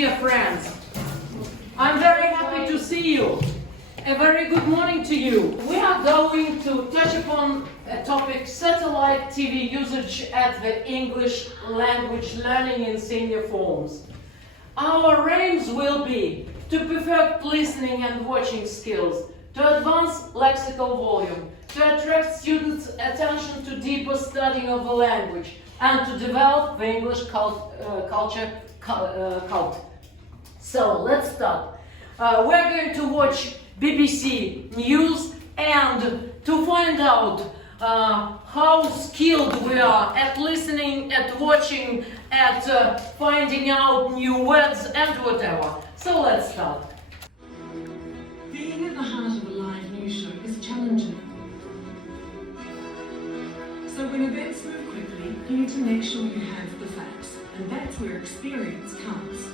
dear friends. I'm very happy to see you. A very good morning to you. We are going to touch upon a topic, satellite TV usage at the English language learning in senior forms. Our aims will be to perfect listening and watching skills, to advance lexical volume, to attract students' attention to deeper studying of the language, and to develop the English culture cult. So let's start. We're going to watch BBC News and to find out how skilled we are at listening, at watching, at finding out new words and whatever. So let's start. Being at the heart of a live news show is challenging. So when events move quickly, you need to make sure you have the facts, and that's where experience comes.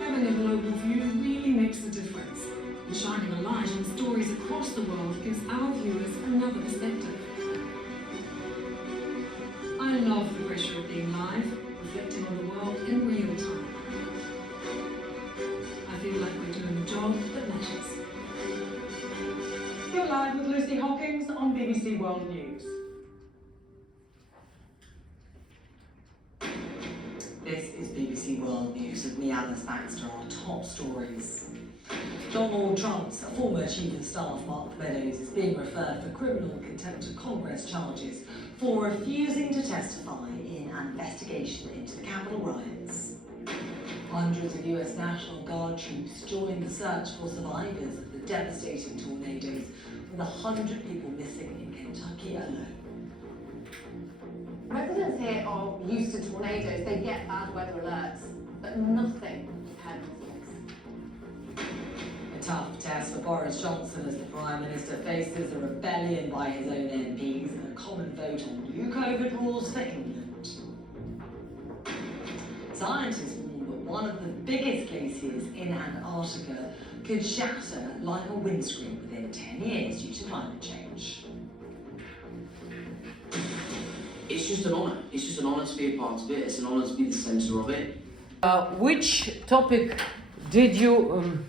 Having a global view really makes a difference, and shining a light on stories across the world gives our viewers another perspective. I love the pressure of being live, reflecting on the world in real time. I feel like we're doing the job that matters. You're live with Lucy Hawkins on BBC World News. This is BBC World News with me, Alice Baxter, our top stories. Donald Trump's former Chief of Staff, Mark Meadows, is being referred for criminal contempt of Congress charges for refusing to testify in an investigation into the Capitol riots. Hundreds of US National Guard troops joined the search for survivors of the devastating tornadoes, with 100 people missing in Kentucky alone. Residents here are used to tornadoes. They get bad weather alerts, but nothing happens. A tough test for Boris Johnson as the Prime Minister faces a rebellion by his own MPs and a common vote on new COVID rules for England. Scientists warn that one of the biggest glaciers in Antarctica could shatter like a windscreen within 10 years due to climate change. It's just an honour. It's just an honour to be a part of it. It's an honour to be the centre of it. Which topic did you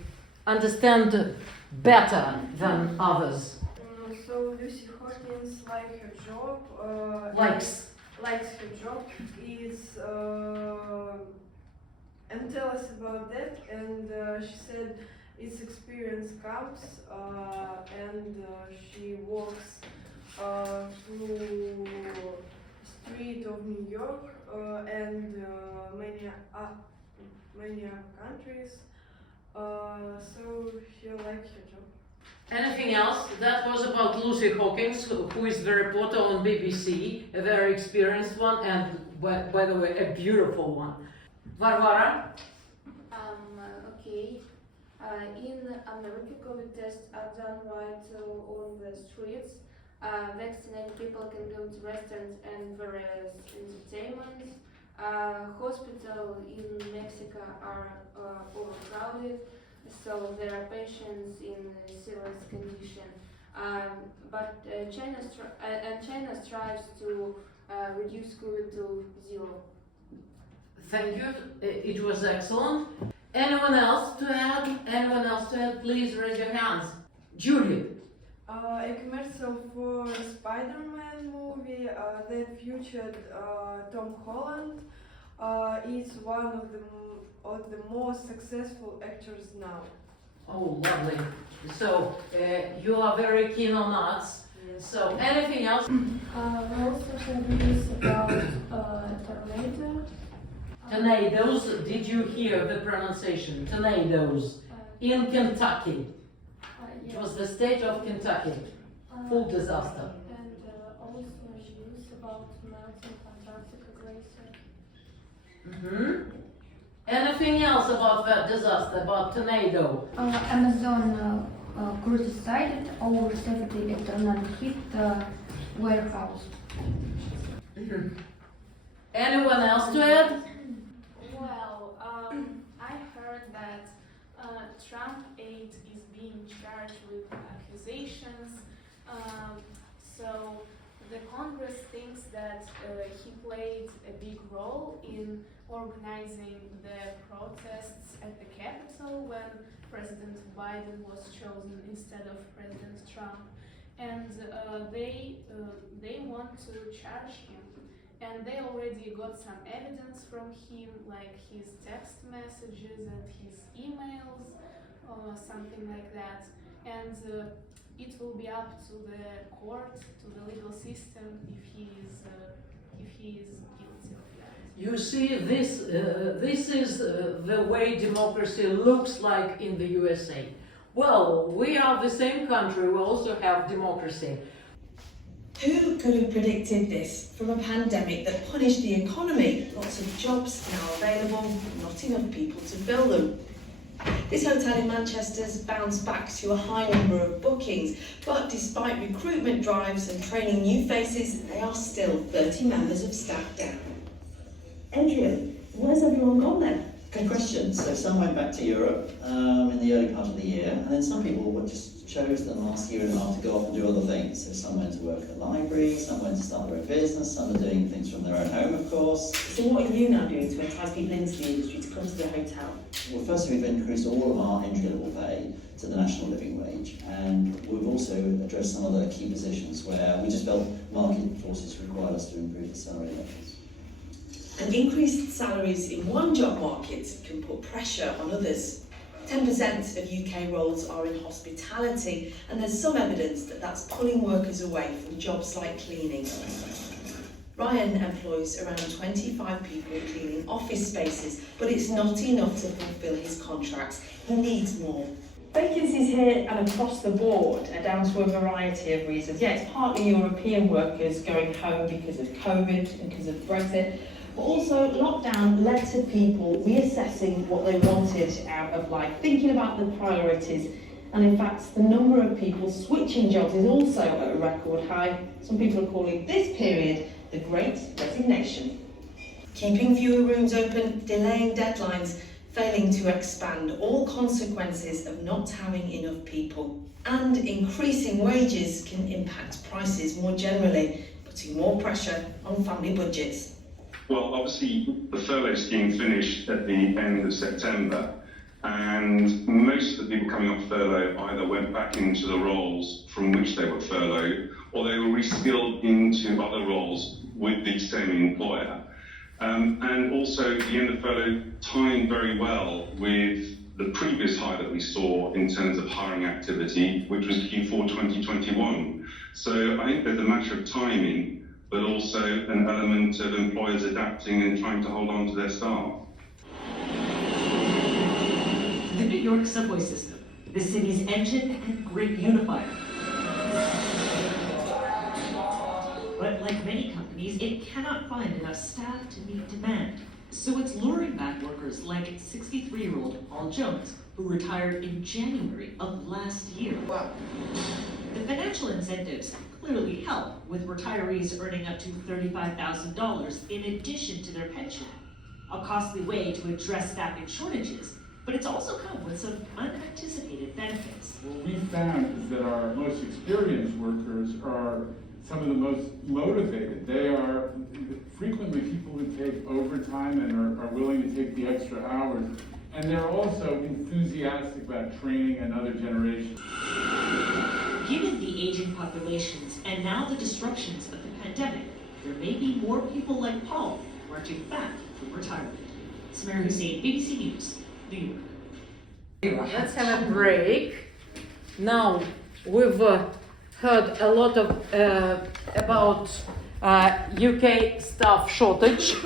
understand better than others? So Lucy Hawkins likes her job. Likes her job is and tell us about that. And she said its experience comes and she walks through street of New York and many other countries. So she likes her job. anything else? That was about Lucy Hawkins, who is the reporter on BBC, a very experienced one, and by the way, a beautiful one. Varvara? Okay. In America, COVID tests are done right on the streets. Vaccinated people can go to restaurants and various entertainments. Hospitals in Mexico are overcrowded, so there are patients in serious condition. But China strives to reduce COVID to zero. Thank you. It was excellent. Anyone else to add? Anyone else to add? Please raise your hands. Julie. A commercial for a Spider-Man movie that featured Tom Holland is one of the most successful actors now. Oh, lovely. So you are very keen on arts. Yes. So anything else? We also have news about tornado. Tornadoes. Did you hear the pronunciation? Tornadoes in Kentucky. It was the state of Kentucky. Full disaster. And also news about melting Antarctica glacier. Anything else about that disaster, about tornado? Amazon crew decided over 70 electronic hit the warehouse. Anyone else to add? Well, I heard that Trump aide is being charged with accusations. So The Congress thinks that he played a big role in organizing the protests at the Capitol when President Biden was chosen instead of President Trump, and they want to charge him. And they already got some evidence from him, like his text messages and his emails, something like that. And it will be up to the court, to the legal system, if he is guilty of that. You see, this is the way democracy looks like in the USA. Well, we are the same country, we also have democracy. Who could have predicted this from a pandemic that punished the economy? Lots of jobs now available, not enough people to fill them. This hotel in Manchester's bounced back to a high number of bookings, but despite recruitment drives and training new faces, they are still 30 members of staff down. Adrian, where's everyone gone then? Good question. So some went back to Europe in the early part of the year, and then some people just chose the last year and a half to go off and do other things. So some went to work at the library, some went to start their own business, some are doing things from their own home, of course. So what are you now doing to entice people into the industry to come to the hotel? Well, firstly, we've increased all of our entry-level pay to the national living wage, and we've also addressed some other key positions where we just felt market forces required us to improve the salary levels. And increased salaries in one job market can put pressure on others. 10% of UK roles are in hospitality, and there's some evidence that that's pulling workers away from jobs like cleaning. Ryan employs around 25 people cleaning office spaces, but it's not enough to fulfil his contracts. He needs more. Vacancies here and across the board are down to a variety of reasons. Yeah, it's partly European workers going home because of COVID and because of Brexit, but also lockdown led to people reassessing what they wanted out of life, thinking about the priorities, and in fact the number of people switching jobs is also at a record high. Some people are calling this period the Great Resignation. Keeping fewer rooms open, delaying deadlines, failing to expand, all consequences of not having enough people. And increasing wages can impact prices more generally, putting more pressure on family budgets. Well, obviously, the furlough scheme finished at the end of September, and most of the people coming off furlough either went back into the roles from which they were furloughed, or they were reskilled into other roles with the same employer. And also, the end of furlough timed very well with the previous high that we saw in terms of hiring activity, which was Q4 2021. So I think there's a matter of timing, but also an element of employers adapting and trying to hold on to their staff. The New York subway system, the city's engine and great unifier. But like many companies, it cannot find enough staff to meet demand. So it's luring back workers like 63-year-old Paul Jones, who retired in January of last year. Wow. The financial incentives clearly help, with retirees earning up to $35,000 in addition to their pension. A costly way to address staffing shortages, but it's also come with some unanticipated benefits. What we found is that our most experienced workers are some of the most motivated. They are frequently people who take overtime and are willing to take the extra hours. And they're also enthusiastic about training another generation. Given the aging populations and now the disruptions of the pandemic, there may be more people like Paul marching back from retirement. Samara Hussein, BBC News, New York. Let's have a break. Now we've heard a lot of about UK staff shortage.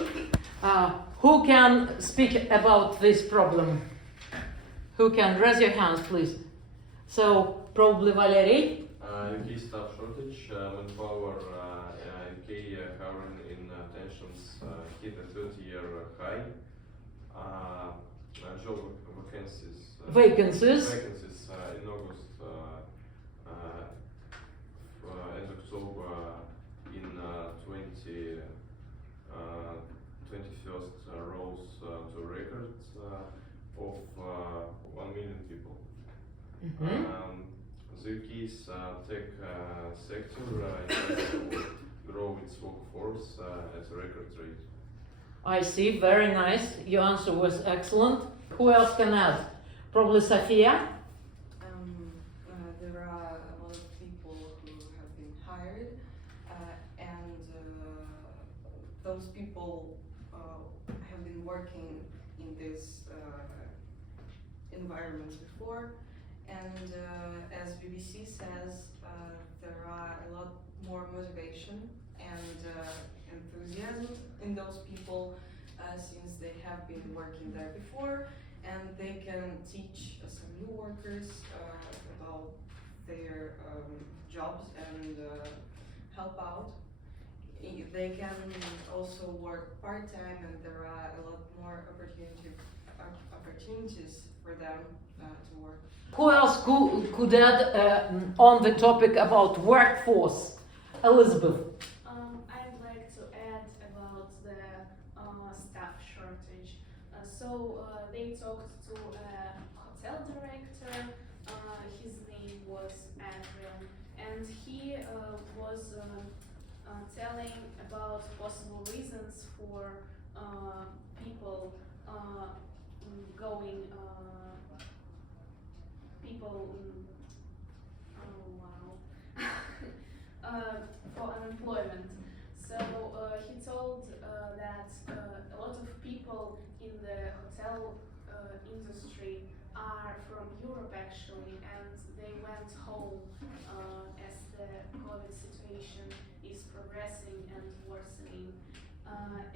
Who can speak about this problem? Who can raise your hands, please? So probably Valerie. UK staff shortage, manpower UK hiring in tensions hit a 30-year high. Job vacancies in August and October in 21st rose to records of 1 million people. The UK's tech sector grow its workforce at a record rate. I see, very nice. Your answer was excellent. Who else can add? Probably Sofia? There are a lot of people who have been hired, and those people have been working in this environment before, and as BBC says, there are a lot more motivation and enthusiasm in those people since they have been working there before, and they can teach some new workers about their jobs and help out. They can also work part-time, and there are a lot more opportunities for them to work. Who else could add on the topic about workforce? Elizabeth. I'd like to add about the staff shortage. They talked to a hotel director. His name was Adrian, and he was telling about possible reasons for people going. For unemployment. So he told that a lot of people in the hotel industry are from Europe actually, and they went home as the COVID situation is progressing and worsening.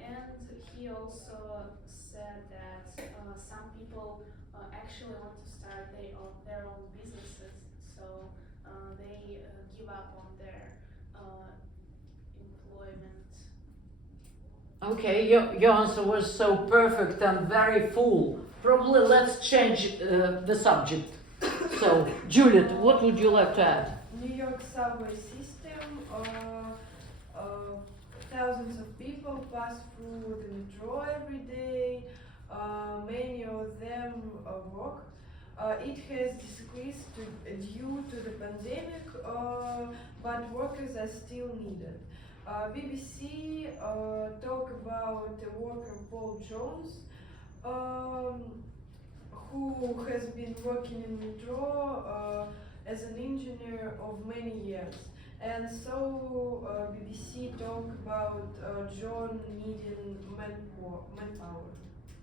And he also said that some people actually want to start their own businesses, so they give up on their employment. Okay, your answer was so perfect and very full. Probably let's change the subject. So, Juliet, what would you like to add? New York subway system. Thousands of people pass through the metro every day. Many of them walk. It has decreased due to the pandemic, but workers are still needed. BBC talk about the worker Paul Jones, who has been working in metro as an engineer of many years. And so BBC talk about John needing manpower.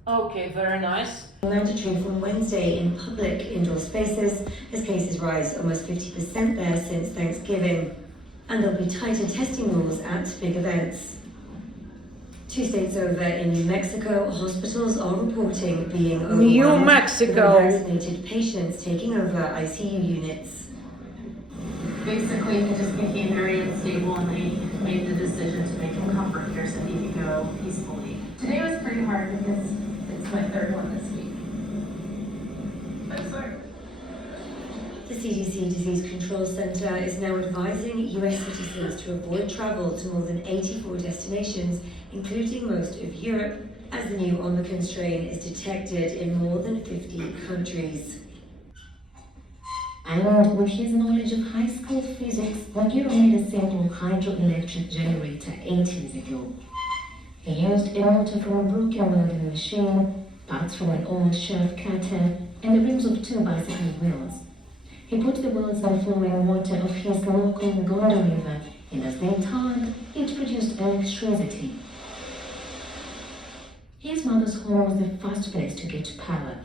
Okay, very nice. Mandatory from Wednesday in public indoor spaces as cases rise almost 50% there since Thanksgiving. And there'll be tighter testing rules at big events. 2 states over in New Mexico, hospitals are reporting being overwhelmed New Mexico. with vaccinated patients taking over ICU units. Basically, he just became very unstable, and they made the decision to make him comfort care so he could go peacefully. Today was pretty hard because it's my third one this week. I'm sorry. The CDC Disease Control Center is now advising US citizens to avoid travel to more than 84 destinations, including most of Europe, as the new Omicron strain is detected in more than 50 countries. And with his knowledge of high school physics, Wagyu made a simple hydroelectric generator 8 years ago. He used a motor from a broken welding machine, parts from an old shelf cutter, and the rims of 2 bicycle wheels. He put the wheels on flowing water of his local Gorda River, and as they turned, it produced electricity. His mother's home was the first place to get power,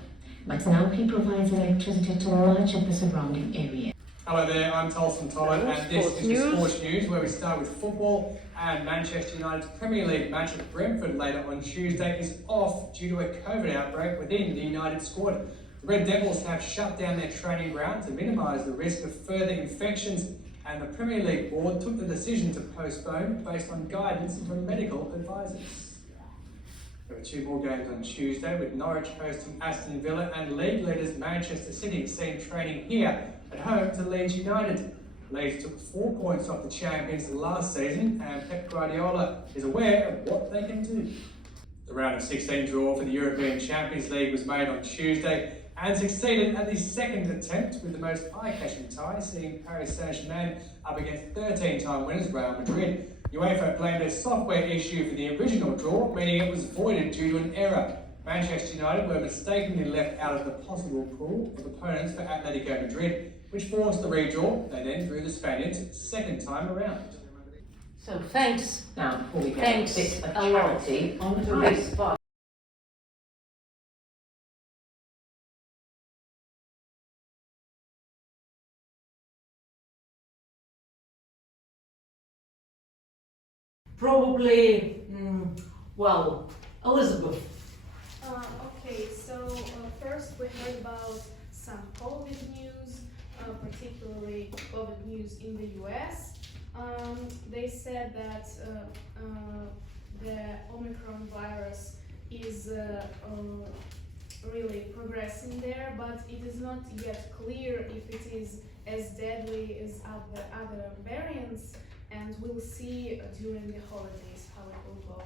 but now he provides electricity to much of the surrounding area. Hello there, I'm Tolson Tollett, and this is News. the Sports News, where we start with football. And Manchester United's Premier League match at Brentford later on Tuesday is off due to a COVID outbreak within the United squad. The Red Devils have shut down their training ground to minimise the risk of further infections, and the Premier League board took the decision to postpone based on guidance from medical advisors. There are 2 more games on Tuesday, with Norwich hosting Aston Villa and league leaders Manchester City seen training here at home to Leeds United. Leeds took 4 points off the champions last season, and Pep Guardiola is aware of what they can do. The round of 16 draw for the European Champions League was made on Tuesday and succeeded at the second attempt, with the most eye-catching tie seeing Paris Saint-Germain up against 13-time winners Real Madrid. UEFA blamed a software issue for the original draw, meaning it was voided due to an error. Manchester United were mistakenly left out of the possible pool of opponents for Atletico Madrid, which forced the redraw. They then drew the Spaniards second time around. So thanks. Now, before we get Thanks a bit of a lot charity on to this part. Probably, well, Elizabeth. Okay, so first we heard about some COVID news, particularly COVID news in the US. They said that the Omicron virus is really progressing there, but it is not yet clear if it is as deadly as other variants, and we'll see during the holidays how it will go.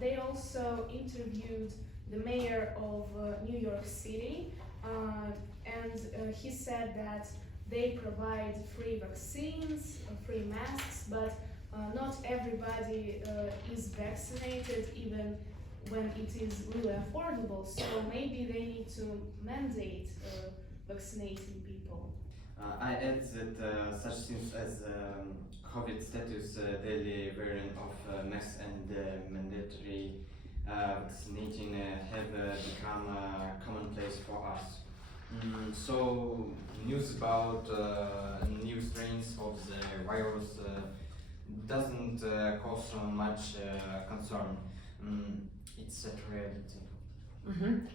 They also interviewed the mayor of New York City, and he said that they provide free vaccines, free masks, but not everybody is vaccinated, even when it is really affordable. So maybe they need to mandate vaccinating people. I add that such things as COVID status, daily variant of masks and mandatory vaccinating have become commonplace for us. So news about new strains of the virus doesn't cause so much concern. It's a reality.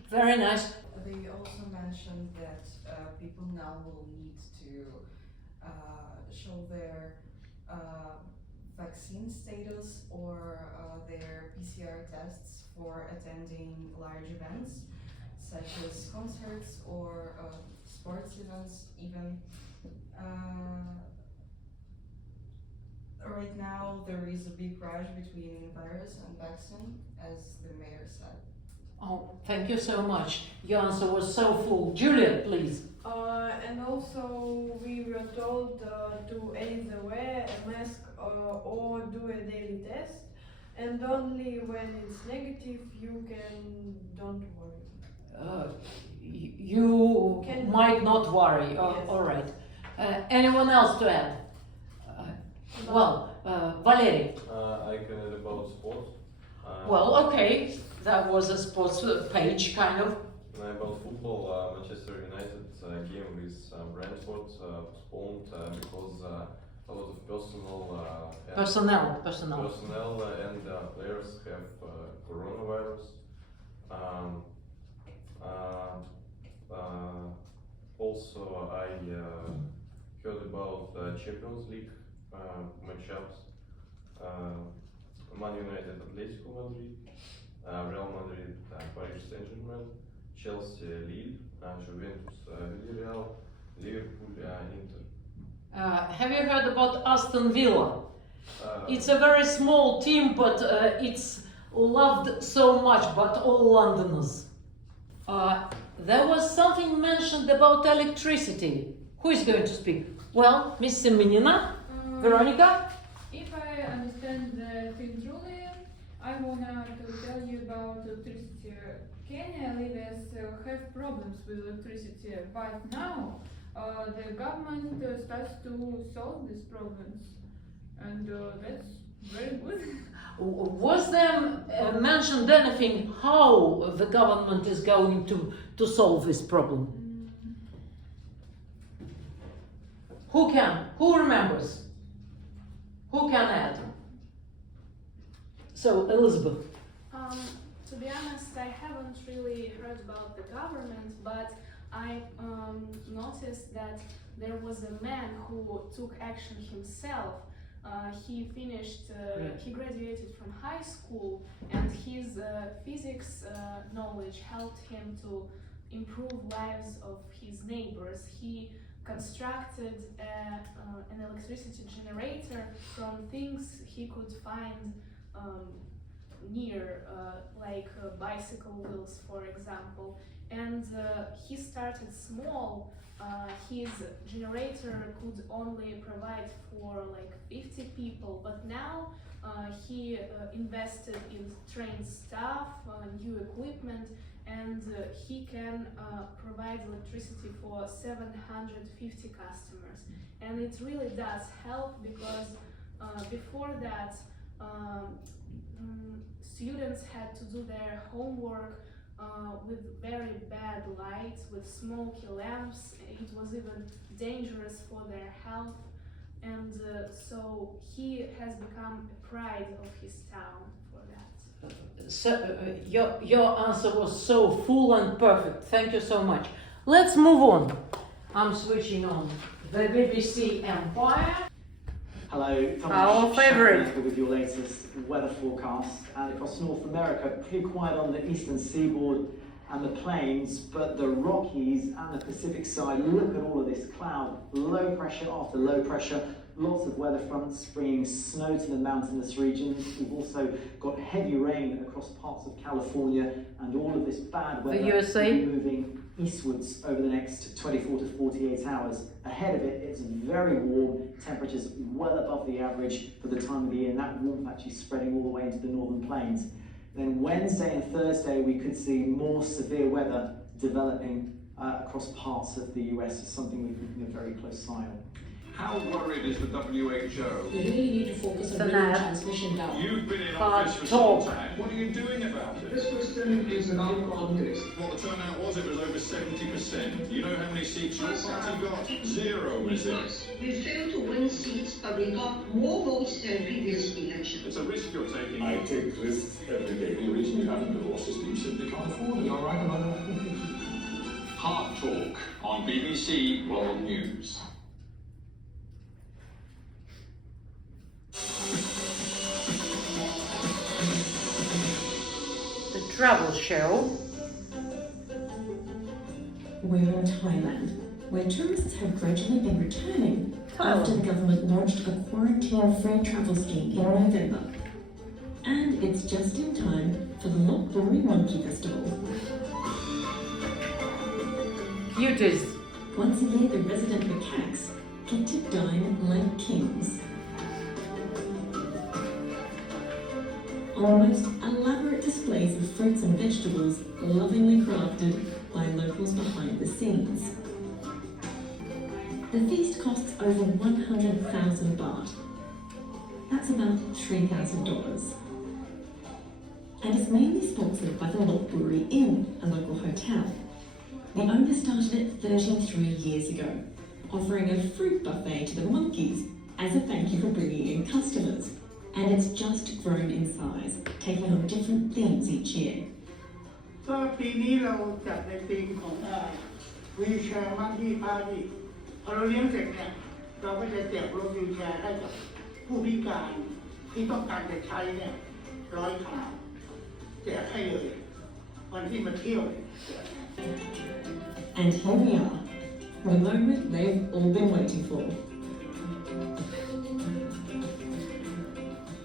Very nice. They also mentioned that people now will need to show their vaccine status or their PCR tests for attending large events, such as concerts or sports events even. Right now there is a big rush between virus and vaccine, as the mayor said. Oh, thank you so much. Your answer was so full. Juliet, please. And also we were told to either wear a mask or do a daily test, and only when it's negative you don't worry. You might not worry. Yes. All right. Anyone else to add? Valery. I can add about sports. Well, okay. That was a sports page, kind of. About football, Manchester United game with Brentford postponed because a lot of personnel and players have coronavirus. Also, I heard about Champions League matchups. Man United, Atletico Madrid, Real Madrid, Paris Saint-Germain, Chelsea, Lille, Juventus, Villarreal, Liverpool, Inter. Have you heard about Aston Villa? It's a very small team, but it's loved so much by all Londoners. There was something mentioned about electricity. Who is going to speak? Well, Miss Semenina, Veronica? If I understand the thing truly, I want to tell you about electricity. Kenya leaders have problems with electricity, but now the government starts to solve these problems, and that's very good. Was there mentioned anything how the government is going to solve this problem? Who remembers? Who can add? So, Elizabeth. To be honest, I haven't really heard about the government, but I noticed that there was a man who took action himself. He graduated from high school, and his physics knowledge helped him to improve lives of his neighbors. He constructed an electricity generator from things he could find near, like bicycle wheels, for example. And he started small. His generator could only provide for like 50 people, but now he invested in trained staff, new equipment, and he can provide electricity for 750 customers. And it really does help because before that students had to do their homework with very bad lights, with smoky lamps. It was even dangerous for their health, and so he has become a pride of his town for that. So, your answer was so full and perfect. Thank you so much. Let's move on. I'm switching on the BBC Empire. Hello, our favorite, with your latest weather forecast. And across North America, pretty quiet on the eastern seaboard and the plains, but the Rockies and the Pacific side, look at all of this cloud, low pressure after low pressure, lots of weather fronts bringing snow to the mountainous regions. We've also got heavy rain across parts of California, and all of this bad weather USA will be moving eastwards over the next 24 to 48 hours. Ahead of it, it's very warm, temperatures well above the average for the time of the year, and that warmth actually spreading all the way into the northern plains. Then Wednesday and Thursday, we could see more severe weather developing across parts of the US. It's something we're keeping a very close eye on. How worried is the WHO? You really need to focus on bringing transmission down. You've been in office for some time. What are you doing about it? This question is about context. What the turnout was, it was over 70%. You know how many seats your party got? 0, is it? We failed to win seats, but we got more votes than previous elections. It's a risk you're taking. I take risks every day. The reason you haven't divorced is that you simply can't afford it. You're right about that. Hard Talk on BBC World News. Travel show. We're in Thailand, where tourists have gradually been returning after the government launched a quarantine-free travel scheme in November. And it's just in time for the Lopburi Monkey Festival. Cuties. Once a year, the resident macaques get to dine like kings. Almost elaborate displays of fruits and vegetables lovingly crafted by locals behind the scenes. The feast costs over 100,000 baht. That's about $3,000. And is mainly sponsored by the Lopburi Inn, a local hotel. The owner started it 33 years ago, offering a fruit buffet to the monkeys as a thank you for bringing in customers. And it's just grown in size, taking on different themes each year. ก็ปีนี้เราจัดในธีมของวีลแชร์มังคีพาร์ตี้พอเราเลี้ยงเสร็จเนี่ยเราก็จะแจกรถวีลแชร์ให้กับผู้พิการที่ต้องการจะใช้เนี่ย100 คันแจกให้เลยวันที่มาเที่ยว And here we are, the moment they've all been waiting for.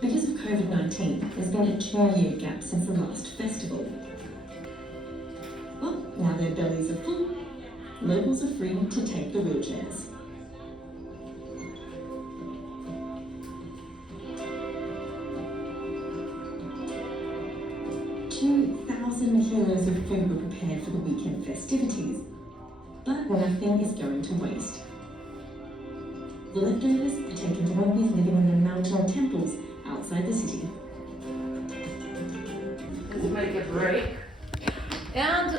Because of COVID-19, there's been a 2-year gap since the last festival. Well, now their bellies are full, locals are free to take the wheelchairs. $2,000 kilos of food were prepared for the weekend festivities, but nothing is going to waste. The leftovers are taken to monkeys living in the mountain temples outside the city. Let's make a break. And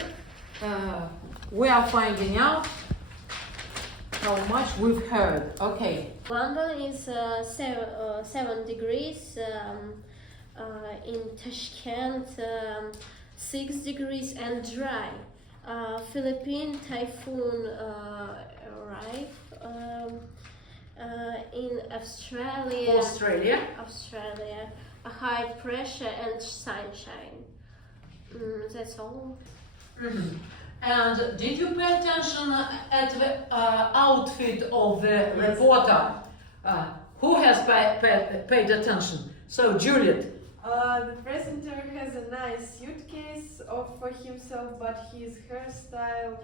we are finding out how much we've heard. Okay. London is 7 degrees. In Tashkent, 6 degrees and dry. Philippine typhoon arrived. In Australia, a high pressure and sunshine. That's all. Mm-hmm. And did you pay attention at the outfit of the reporter? Who has paid attention? So, Juliet, The presenter has a nice suitcase for himself, but his hairstyle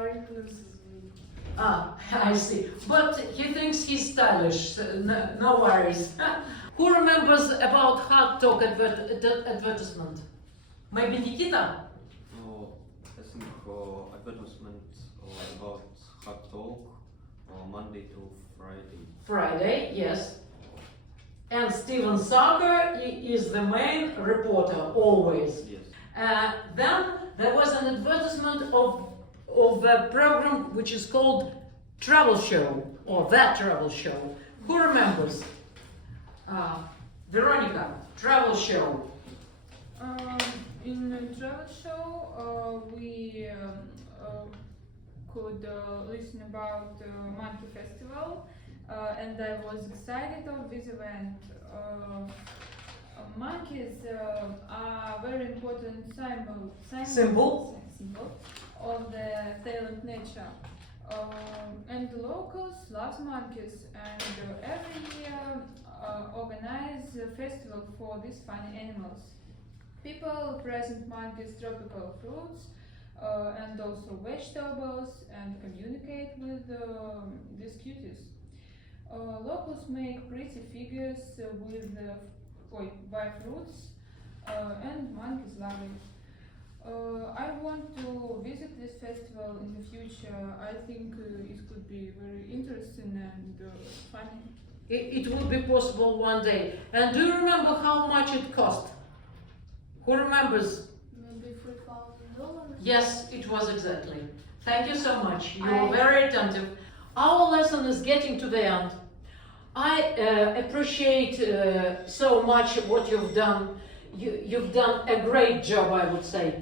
repulses me. Ah, I see. But he thinks he's stylish, so no worries. Who remembers about hot talk advertisement? Maybe Nikita? Oh, I think advertisement about hot talk Monday to Friday. Friday, yes. And Steven Sager is the main reporter, always. Yes. Then there was an advertisement of a program which is called Travel Show, or That Travel Show. Who remembers? Veronica, Travel Show. In the travel show, we could listen about Monkey Festival, and I was excited of this event. Monkeys are very important symbol of the Thailand nature. And the locals love monkeys, and every year organize a festival for these funny animals. People present monkeys tropical fruits and also vegetables and communicate with these cuties. Locals make pretty figures with by fruits and monkeys love it. I want to visit this festival in the future. I think it could be very interesting and funny. It will be possible one day. And do you remember how much it cost? Who remembers? Maybe $3,000. Yes, it was exactly. Thank you so much. You were very attentive. Our lesson is getting to the end. I appreciate so much what you've done. You've done a great job, I would say.